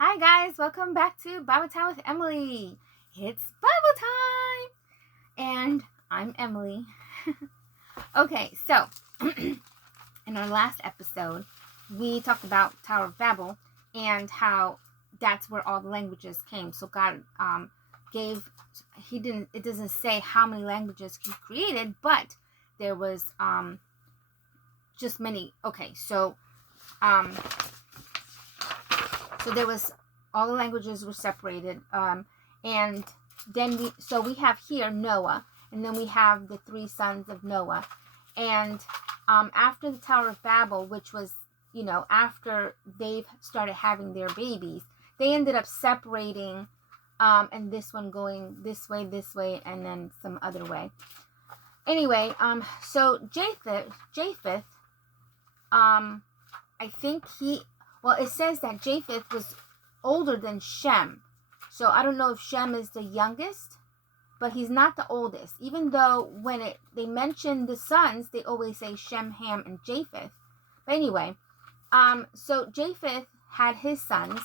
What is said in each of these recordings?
Hi guys, welcome back to Bible Time with Emily. It's Bible time, and I'm Emily. Okay, so in our last episode, we talked about Tower of Babel and how that's where all the languages came. So God gave it doesn't say how many languages he created, but there was just many. Okay, so there was all the languages were separated, and then we have here Noah, and then we have the three sons of Noah, and after the Tower of Babel, which was after they've started having their babies, they ended up separating, and this one going this way, and then some other way. Anyway, so Japheth, I think it says that Japheth was older than Shem. So I don't know if Shem is the youngest, but he's not the oldest. Even though when they mention the sons, they always say Shem, Ham, and Japheth. But anyway, so Japheth had his sons,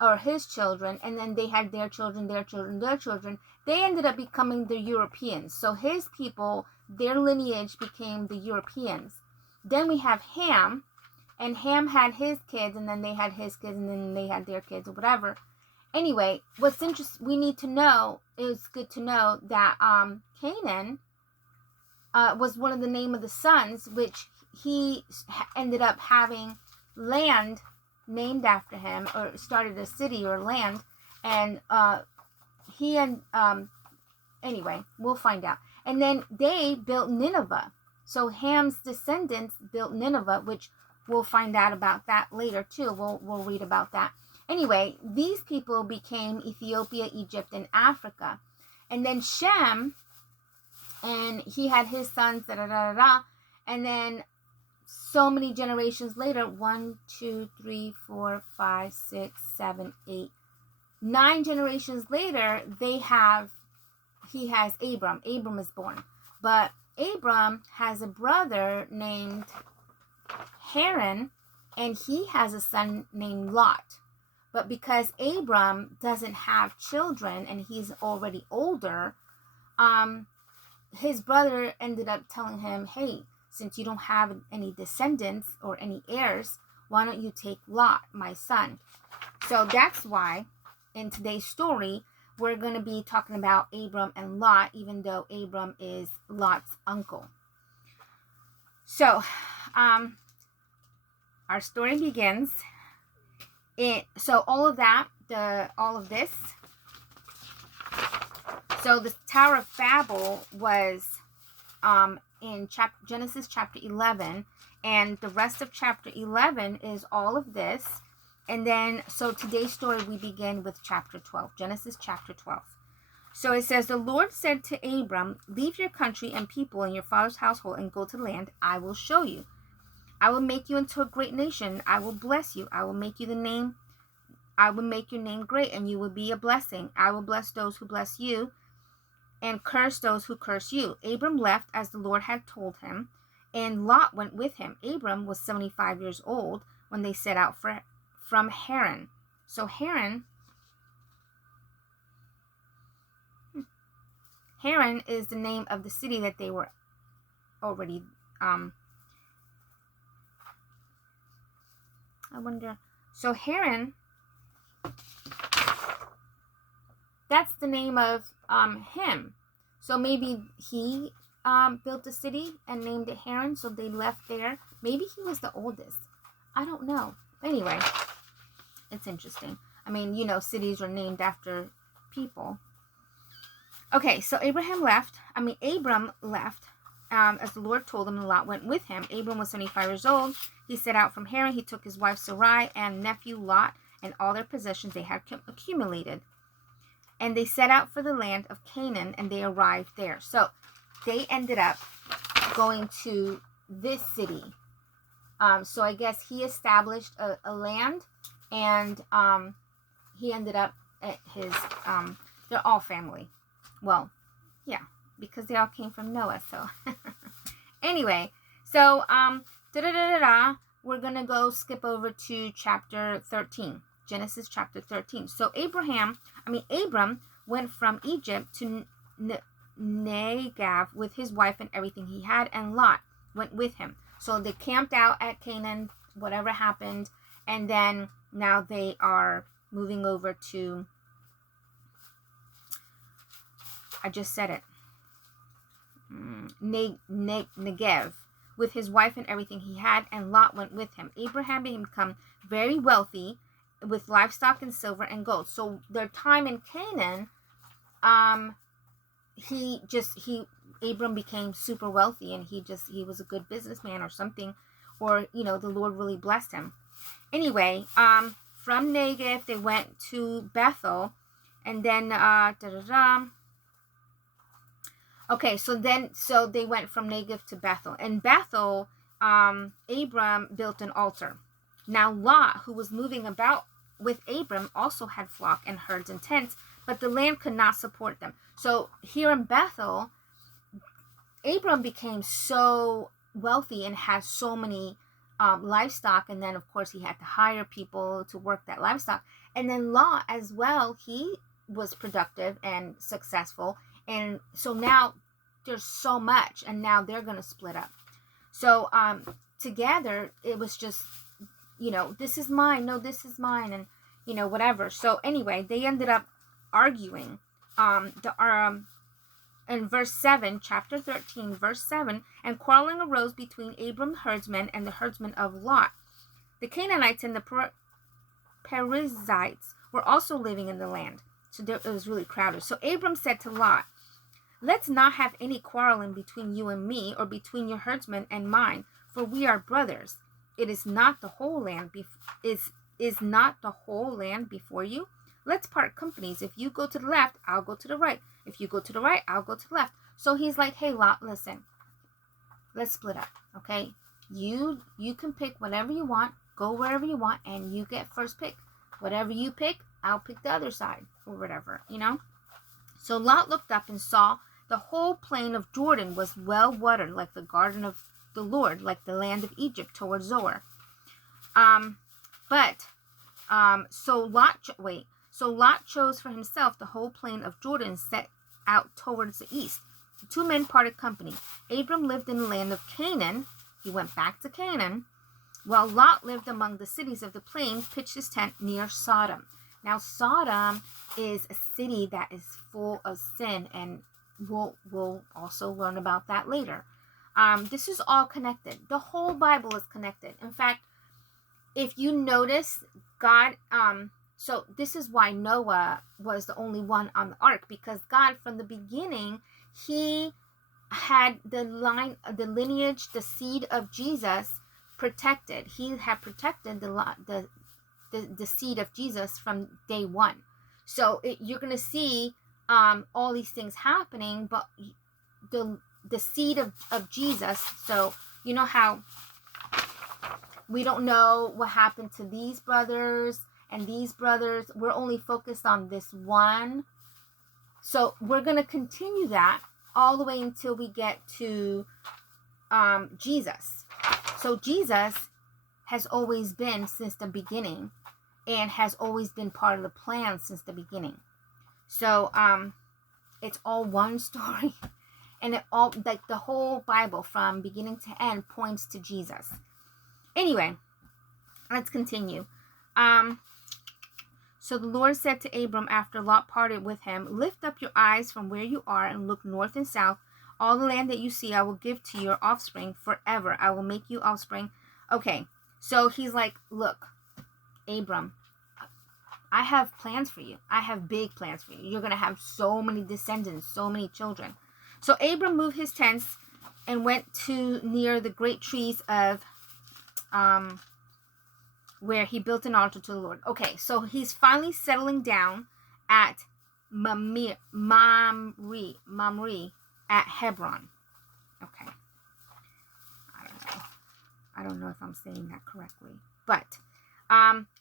or his children, and then they had their children, their children, their children. They ended up becoming the Europeans. So his people, their lineage became the Europeans. Then we have Ham, and Ham had his kids, and then they had his kids, and then they had their kids, or whatever. Anyway, what's interesting, we need to know, it's good to know that Canaan was one of the name of the sons, which he ended up having land named after him, or started a city or land, and anyway, we'll find out. And then they built Nineveh. So Ham's descendants built Nineveh, which we'll find out about that later too. We'll read about that. Anyway, these people became Ethiopia, Egypt, and Africa. And then Shem, and he had his sons, and then so many generations later, 1, 2, 3, 4, 5, 6, 7, 8, 9 generations later, he has Abram. Abram is born. But Abram has a brother named Haran, and he has a son named Lot. But because Abram doesn't have children and he's already older, his brother ended up telling him, hey, since you don't have any descendants or any heirs, why don't you take Lot, my son? So that's why in today's story, we're going to be talking about Abram and Lot, even though Abram is Lot's uncle. So, our story begins. So all of this. So the Tower of Babel was in Genesis chapter 11, and the rest of chapter 11 is all of this. And then, so today's story, we begin with chapter 12, Genesis chapter 12. So it says, the Lord said to Abram, leave your country and people and your father's household and go to the land I will show you. I will make you into a great nation. I will bless you. I will make your name great, and you will be a blessing. I will bless those who bless you and curse those who curse you. Abram left as the Lord had told him, and Lot went with him. Abram was 75 years old when they set out from Haran. So Haran is the name of the city that they were already, so Haran, that's the name of him. So maybe he built a city and named it Haran, so they left there. Maybe he was the oldest. I don't know. Anyway, it's interesting. I mean, cities are named after people. Okay, so Abram left, as the Lord told him, and Lot went with him. Abram was 75 years old. He set out from Haran. He took his wife Sarai and nephew Lot and all their possessions they had accumulated. And they set out for the land of Canaan, and they arrived there. So they ended up going to this city. So I guess he established a land, and he ended up at his, they're all family. Well, yeah, because they all came from Noah, so. Anyway, so, we're going to go skip over to chapter 13. Genesis chapter 13. So Abram went from Egypt to Negev with his wife and everything he had, and Lot went with him. So they camped out at Canaan, whatever happened, and then now they are moving over to, I just said it, Negev with his wife and everything he had, and Lot went with him. Abraham became very wealthy with livestock and silver and gold. So their time in Canaan, Abram became super wealthy, and he was a good businessman or something, or the Lord really blessed him. Anyway, from Negev they went to Bethel, and then okay, so they went from Negev to Bethel. And Bethel, Abram built an altar. Now Lot, who was moving about with Abram, also had flock and herds and tents, but the land could not support them. So here in Bethel, Abram became so wealthy and had so many livestock, and then of course he had to hire people to work that livestock. And then Lot as well, he was productive and successful, and so now there's so much, and now they're going to split up. So together it was just, this is mine, no, this is mine, and whatever. So anyway, they ended up arguing. In verse 7, chapter 13, verse 7, and quarreling arose between Abram's herdsmen and the herdsmen of Lot. The Canaanites and the Perizzites were also living in the land. So it was really crowded. So Abram said to Lot, "Let's not have any quarreling between you and me, or between your herdsmen and mine, for we are brothers. It is not the whole land is not the whole land before you? Let's part companies. If you go to the left, I'll go to the right. If you go to the right, I'll go to the left." So he's like, "Hey Lot, listen, let's split up, okay? You can pick whatever you want, go wherever you want, and you get first pick. Whatever you pick, I'll pick the other side," or whatever, So Lot looked up and saw the whole plain of Jordan was well watered, like the garden of the Lord, like the land of Egypt toward Zoar. So Lot chose for himself the whole plain of Jordan set out towards the east. The two men parted company. Abram lived in the land of Canaan. He went back to Canaan, while Lot lived among the cities of the plain, pitched his tent near Sodom. Now Sodom is a city that is full of sin, and we'll also learn about that later. This is all connected. The whole Bible is connected. In fact, if you notice, God, so this is why Noah was the only one on the ark, because God, from the beginning, he had the lineage, the seed of Jesus protected. He had protected the seed of Jesus from day one. So you're going to see all these things happening, but the seed of Jesus. So you know how we don't know what happened to these brothers and these brothers. We're only focused on this one. So we're going to continue that all the way until we get to Jesus. So Jesus has always been since the beginning, and has always been part of the plan since the beginning. So it's all one story, and it all, like the whole Bible from beginning to end, points to Jesus. Anyway, let's continue. So the Lord said to Abram after Lot parted with him, "Lift up your eyes from where you are and look north and south. All the land that you see I will give to your offspring forever. I will make you offspring." Okay, so he's like, "Look, Abram, I have plans for you. I have big plans for you. You're going to have so many descendants, so many children." So Abram moved his tents and went to near the great trees of where he built an altar to the Lord. Okay, so he's finally settling down at Mamre at Hebron. Okay. I don't know if I'm saying that correctly. But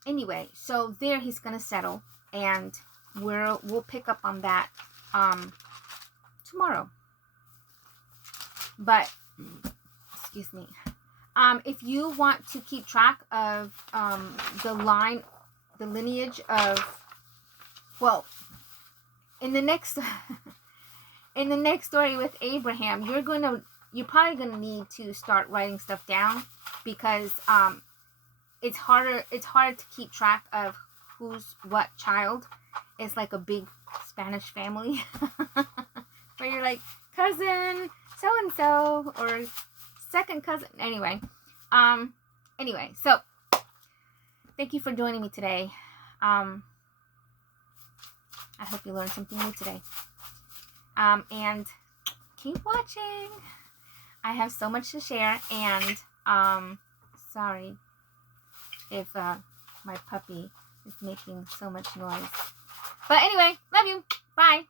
anyway, so there he's going to settle, and we'll pick up on that tomorrow. But excuse me. If you want to keep track of the line the lineage of, well, in the next in the next story with Abraham, you're probably gonna need to start writing stuff down, because it's hard to keep track of who's what child. It's like a big Spanish family where you're like cousin so and so or second cousin. Anyway, so thank you for joining me today. I hope you learned something new today. And keep watching. I have so much to share, and sorry if my puppy is making so much noise. But anyway, love you. Bye.